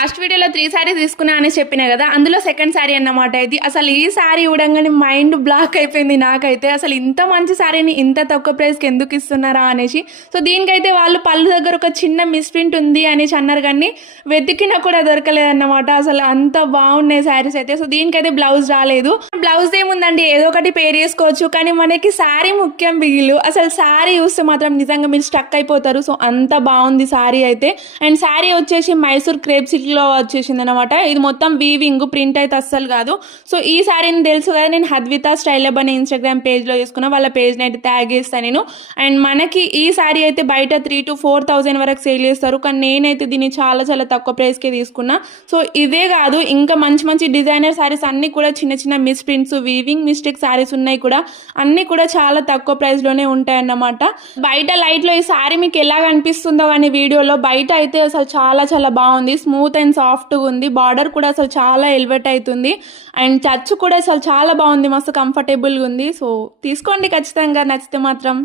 Last వీడియోలో 3 సారీస్ తీసుకున్నా అని చెప్పినా కదా, అందులో సెకండ్ సారీ అన్నమాట ఇది. అసలు ఈ సారీ చూడంగానే మైండ్ బ్లాక్ అయిపోయింది నాకైతే. అసలు ఇంత మంచి సారీని ఇంత తక్కువ ప్రైస్కి ఎందుకు ఇస్తున్నారా అనేసి. సో దీనికైతే వాళ్ళు పళ్ళు దగ్గర ఒక చిన్న మిస్ప్రింట్ ఉంది అనేసి అన్నారు, కానీ వెతికినా కూడా దొరకలేదన్నమాట. అసలు అంత బాగున్నాయి శారీస్ అయితే. సో దీనికైతే బ్లౌజ్ రాలేదు. బ్లౌజ్ ఏముందండి, ఏదో ఒకటి పేర్ చేసుకోవచ్చు, కానీ మనకి శారీ ముఖ్యం బిగిలు. అసలు శారీ చూస్తే మాత్రం నిజంగా మీరు స్టక్ అయిపోతారు. సో అంత బాగుంది శారీ అయితే. అండ్ శారీ వచ్చేసి మైసూర్ క్రేప్ సిల్క్లో వచ్చేసింది అనమాట. ఇది మొత్తం వీవింగ్, ప్రింట్ అయితే అస్సలు కాదు. సో ఈ శారీని తెలుసు కదా, నేను హద్విత స్టైల్ అప్ అనే ఇన్స్టాగ్రామ్ పేజ్లో తీసుకున్నా. వాళ్ళ పేజ్ని అయితే ట్యాగ్ చేస్తాను నేను. అండ్ మనకి ఈ శారీ అయితే బయట 3,000 to 4,000 వరకు సేల్ చేస్తారు, కానీ నేనైతే దీన్ని చాలా చాలా తక్కువ ప్రైస్కే తీసుకున్నా. సో ఇదే కాదు, ఇంకా మంచి మంచి డిజైనర్ శారీస్ అన్నీ కూడా చిన్న చిన్న miss prints, weaving mistake saris ఉన్నాయి కూడా, అన్నీ కూడా చాలా తక్కువ ప్రైస్లోనే ఉంటాయన్నమాట. బయట లైట్లో ఈ శారీ మీకు ఎలా కనిపిస్తుందో కానీ వీడియోలో, బయట అయితే అసలు చాలా చాలా బాగుంది. స్మూత్ అండ్ సాఫ్ట్గా ఉంది. బార్డర్ కూడా అసలు చాలా ఎలివేట్ అవుతుంది. అండ్ టచ్ కూడా అసలు చాలా బాగుంది, మస్తు కంఫర్టబుల్గా ఉంది. సో తీసుకోండి ఖచ్చితంగా, నచ్చితే మాత్రం.